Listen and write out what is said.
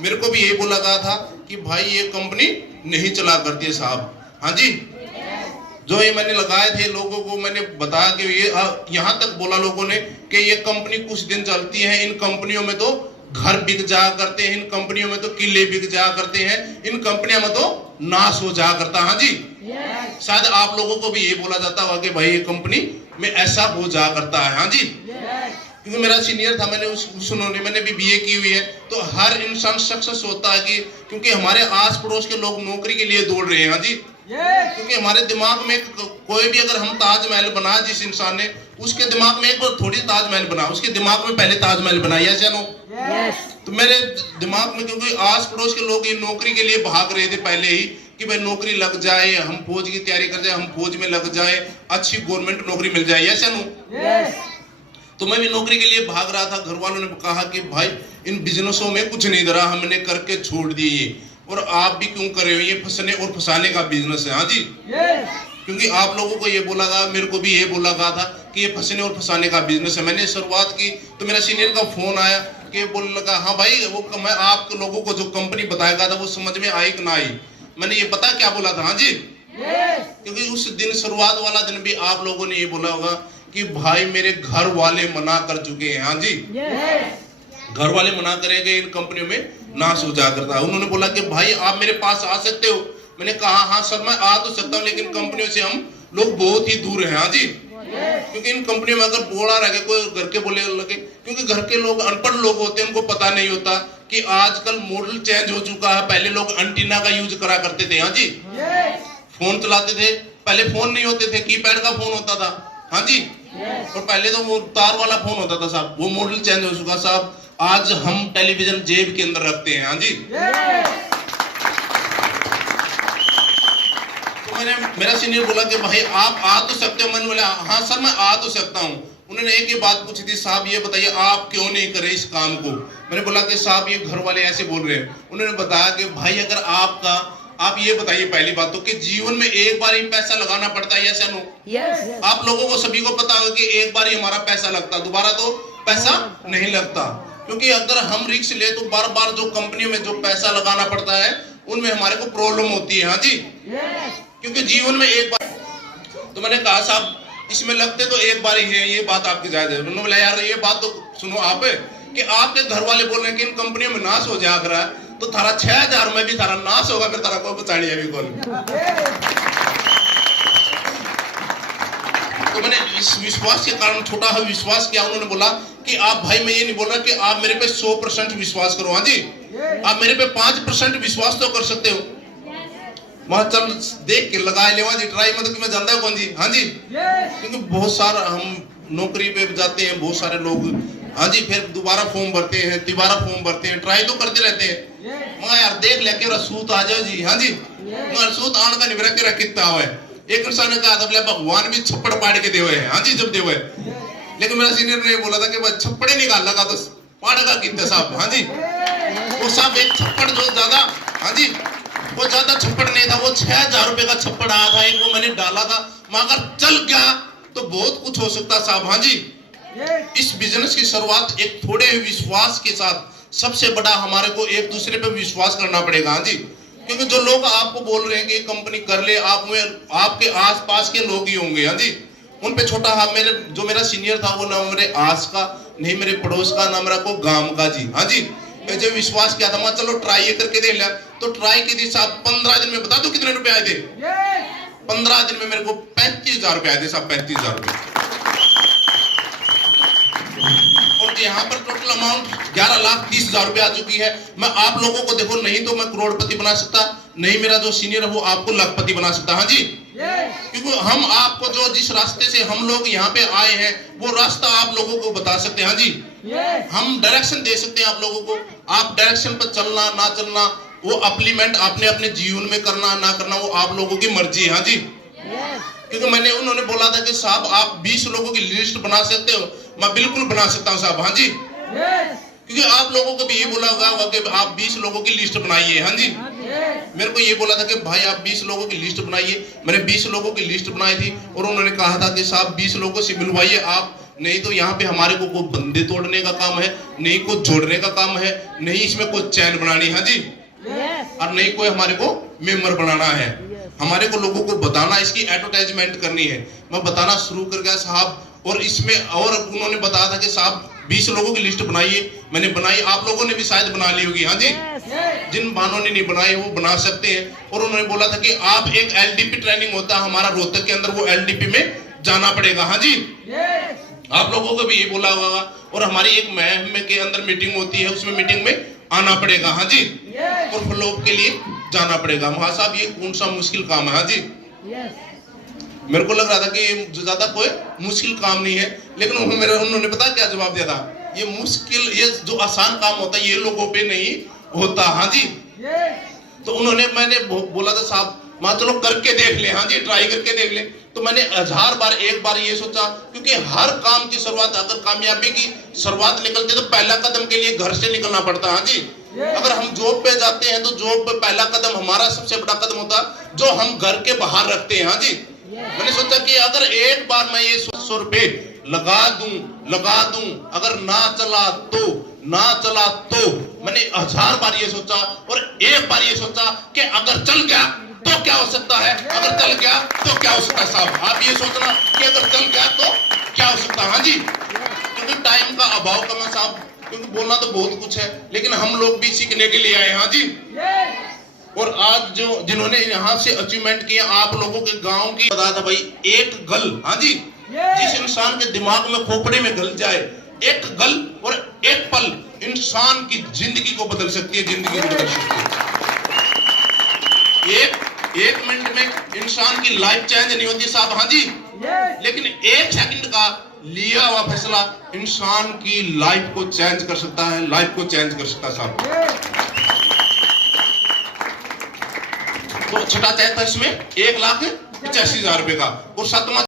मेरे को भी यही बोला गया था कि भाई ये कंपनी नहीं चला करती है साहब। हाँ जी, जो ये मैंने लगाए थे लोगों को मैंने बताया कि ये यहाँ तक बोला लोगों ने कि ये कंपनी कुछ दिन चलती है, इन कंपनियों में तो घर बिक जाया करते हैं, इन कंपनियों में तो किले बिक जाया करते हैं, इन कंपनियों में तो नाश हो जाया करता। हाँ जी, शायद आप लोगों को भी ये बोला जाता होगा कि भाई ये कंपनी में ऐसा हो जाया करता है। हाँ जी, क्योंकि मेरा सीनियर था, मैंने भी बीए की हुई है, तो हर इंसान सक्सेस होता है कि क्योंकि हमारे आस पड़ोस के लोग नौकरी के लिए दौड़ रहे हैं। हाँ जी, क्योंकि हमारे दिमाग में कोई भी अगर हम ताजमहल बना, जिस इंसान ने उसके दिमाग में एक बार थोड़ी ताजमहल बना, उसके दिमाग में पहले ताजमहल बनाई है नो। तो मेरे दिमाग में क्योंकि आस पड़ोस के लोग ये नौकरी के लिए भाग रहे थे पहले ही कि भाई नौकरी लग जाए, हम फौज की तैयारी कर जाए, हम फौज में लग जाए, अच्छी गवर्नमेंट नौकरी मिल जाए, ऐसा नो। तो मैं भी नौकरी के लिए भाग रहा था। घर वालों ने कहा कि भाई इन बिजनेसों में कुछ नहीं धरा, हमने करके छोड़ दिए, और आप भी क्यों कर रहे हो, ये फंसने और फंसाने का बिजनेस है। हाँ जी, क्योंकि आप लोगों को ये बोला गया, मेरे को भी ये बोला गया था कि ये फंसने और फंसाने का बिजनेस है। मैंने शुरुआत की तो मेरा सीनियर का फोन आया कि बोलने लगा हाँ भाई वो मैं आप लोगों को जो कंपनी बताया गया था वो समझ में आई कि ना आई। मैंने ये पता क्या बोला था। हाँ जी, क्योंकि उस दिन शुरुआत वाला दिन भी आप लोगों ने ये बोला होगा कि भाई मेरे घर वाले मना कर चुके हैं। हाँ जी, घर वाले मना करेंगे, इन कंपनियों में नाश हो जाया करता है। उन्होंने बोला कि भाई आप मेरे पास आ सकते हो। मैंने कहा हाँ सर मैं आ तो सकता हूँ, लेकिन कंपनियों से हम लोग बहुत ही दूर हैं। हाँ जी, क्योंकि इन कंपनियों में अगर बोला रहे कोई घर के बोले लगे, क्योंकि घर के लोग अनपढ़ लोग होते हैं, उनको पता नहीं होता कि आजकल मॉडल चेंज हो चुका है। पहले लोग एंटीना का यूज करा करते थे। हाँ जी, फोन चलाते थे, पहले फोन नहीं होते थे, कीपैड का फोन होता था। हाँ जी, और पहले तो वो तार वाला फोन होता था साहब, वो मॉडल चेंज हो चुका साहब। आज हम टेलीविजन जेब के अंदर रखते हैं। हाँ जी, तो मेरा सीनियर बोला कि भाई आप आ तो सकते हो। मैंने बोला हाँ सर मैं आ तो सकता हूँ। उन्होंने एक ही बात पूछी थी, साहब ये बताइए आप क्यों नहीं कर रहे इस काम को। मैंने बोला कि साहब ये घर वाले ऐसे बोल रहे हैं। उन्होंने बताया कि भाई अगर आप ये बताइए पहली बात तो कि जीवन में एक बार ही पैसा लगाना पड़ता है, ऐसा नो। आप लोगों को सभी को पता होगा कि एक बार ही हमारा पैसा लगता, दोबारा तो पैसा नहीं लगता। क्योंकि अगर हम रिस्क ले तो बार बार जो कंपनियों में जो पैसा लगाना पड़ता है उनमें हमारे को प्रॉब्लम होती है। हाँ जी, क्योंकि जीवन में एक बार। तो मैंने कहा साहब इसमें लगते तो एक बार ही है, ये बात आपकी जायज है। उन्होंने बोला यार ये बात तो सुनो आप कि आपके घर वाले बोल रहे हैं कि इन कंपनियों में नाश हो जाया कर रहा है, तो थारा 6000 में भी थारा नाश होगा, फिर थारा को बचानी है कौन। तो मैंने इस विश्वास के कारण छोटा सा विश्वास किया। उन्होंने बोला कि आप भाई मैं ये नहीं बोल रहा कि आप मेरे पे 100% विश्वास करो। हाँ जी, आप मेरे पे 5% विश्वास तो कर सकते हो। वहां चल देख के लगाए ले जी ट्राई मतलब कि मैं जानता हूँ कौन जी। हाँ जी, क्योंकि बहुत सारा हम नौकरी पे जाते हैं, बहुत सारे लोग हाँ जी फिर दोबारा फॉर्म भरते हैं, तिबारा फॉर्म भरते हैं, ट्राई तो करते रहते हैं। मगर यार देख लेके रसूत आ जाओ जी। हाँ जी, मगर रसूत आने का निवृत्त के कितना हुआ है। एक इंसान ने कहा था बोले भगवान भी छप्पड़ पाड़ के दे हुए हैं। हाँ जी, जब दे हुए, लेकिन मेरा सीनियर ने बोला था कि भाई छप्पड़े निकाल लगा तो पाड़ेगा कितना साहब। हाँ जी, वो साहब एक छप्पड़ जो ज्यादा हाँ जी वो ज्यादा छप्पड़ नहीं था, वो 6000 रुपए का छप्पड़ आया था एक, वो मैंने डाला था। मगर चल गया तो बहुत कुछ हो सकता साहब। हाँ जी, इस बिजनेस की शुरुआत एक थोड़े विश्वास के साथ, सबसे बड़ा हमारे को एक दूसरे पे विश्वास करना पड़ेगा। हाँ जी, क्योंकि जो लोग आपको बोल रहे हैं कि कंपनी कर ले, आप में आपके आसपास के लोग ही होंगे। हाँ जी, उन पे छोटा हाँ मेरा सीनियर था वो ना मेरे आस का नहीं, मेरे पड़ोस का, ना मेरा को गांव का जी। हाँ जी, जो विश्वास किया था मैं चलो ट्राई ये करके देख लिया। तो ट्राई की थी साहब, 15 दिन में बता दो कितने रुपए आए थे। 15 दिन में मेरे को 35,000 रुपए आए थे साहब, 35,000 रुपए। और यहाँ पर टोटल अमाउंट 11,30,000 रुपए आ चुकी है। मैं आप लोगों को देखो नहीं तो मैं करोड़पति बना सकता, नहीं मेरा जो सीनियर है वो आपको लाखपति बना सकता। हाँ जी, क्योंकि हम आपको जो जिस रास्ते से हम लोग यहाँ पे आए हैं वो रास्ता आप लोगों को बता सकते हैं। हाँ जी, हम डायरेक्शन दे सकते हैं आप लोगों को। आप डायरेक्शन पर चलना ना चलना वो अप्लीमेंट आपने अपने जीवन में करना ना करना वो आप लोगों की मर्जी है। हाँ जी, क्योंकि उन्होंने बोला था कि साहब आप 20 लोगों की लिस्ट बना सकते हो, मैं बिल्कुल बना सकता हूँ साहब। हाँ जी, क्योंकि आप लोगों को भी ये बोला होगा कि आप 20 लोगों की लिस्ट बनाइए। हाँ जी, मेरे को ये बोला था कि भाई आप 20 लोगों की लिस्ट बनाइए। मैंने 20 लोगों की लिस्ट बनाई थी और उन्होंने कहा था कि साहब 20 लोगों से मिलवाइए, आप नहीं तो यहाँ पे हमारे को कोई बंदे तोड़ने का काम है, नहीं कोई जोड़ने का काम है, नहीं इसमें कोई चैन बनानी है। हाँ जी, और नहीं कोई हमारे को मेंबर बनाना है। हमारे को लोगों को बताना, इसकी एडवर्टाइजमेंट करनी है। मैं बताना शुरू कर गया साहब, और इसमें और उन्होंने बताया था कि साहब 20 लोगों की लिस्ट बनाइए। मैंने बनाई, आप लोगों ने भी शायद बना ली होगी। हाँ जी, जिन बानों ने नहीं बनाई वो बना सकते हैं। और उन्होंने बोला था कि आप एक एलडीपी ट्रेनिंग होता है हमारा रोहतक के अंदर, वो एलडीपी में जाना पड़ेगा। हाँ जी, आप लोगों को भी ये बोला होगा। और हमारी एक महम के अंदर मीटिंग होती है, उसमें मीटिंग में आना पड़ेगा। हाँ जी, और फॉलोअप के लिए जाना पड़ेगा। वहां साहब ये कौन सा मुश्किल काम है? हाँ जी, मेरे को लग रहा था कि ये ज्यादा कोई मुश्किल काम नहीं है, लेकिन उन्होंने पता क्या जवाब दिया था, ये मुश्किल, ये जो आसान काम होता है ये लोगों पे नहीं होता। हाँ जी, तो मैंने बोला था साहब मां चलो करके देख ले। हाँ जी, ट्राई करके देख ले। तो मैंने 1000 बार एक बार ये सोचा, क्योंकि हर काम की शुरुआत, अगर कामयाबी की शुरुआत निकलती है तो पहला कदम के लिए घर से निकलना पड़ता है। हाँ जी, अगर हम जॉब पे जाते हैं तो जॉब पे पहला कदम हमारा सबसे बड़ा कदम होता है जो हम घर के बाहर रखते हैं। हाँ जी, मैंने सोचा कि अगर एक बार मैं ये 100 रुपए लगा दूं, अगर ना चला तो मैंने 1000 बार ये सोचा, और एक बार ये सोचा कि अगर चल गया तो क्या हो सकता है, अगर चल गया तो क्या हो सकता है। साहब आप ये सोचना कि अगर चल गया तो क्या हो सकता है। हाँ जी, क्योंकि टाइम का अभाव कम है साहब, क्योंकि बोलना तो बहुत कुछ है, लेकिन हम लोग भी सीखने के लिए आए। हाँ जी, और आज जो जिन्होंने यहाँ से अचीवमेंट किया, आप लोगों के गांव की बताया था भाई, एक गल। हाँ जी, जिस इंसान के दिमाग में, खोपड़े में गल जाए, एक गल और एक पल इंसान की जिंदगी को बदल सकती है, जिंदगी को बदल सकती है। एक मिनट में इंसान की लाइफ चेंज नहीं होती साहब। हाँ जी, लेकिन एक सेकंड का लिया हुआ फैसला इंसान की लाइफ को चेंज कर सकता है, लाइफ को चेंज कर सकता है साहब। तो छठा चैन था इसमें 1,85,000 रुपए का, और 7वां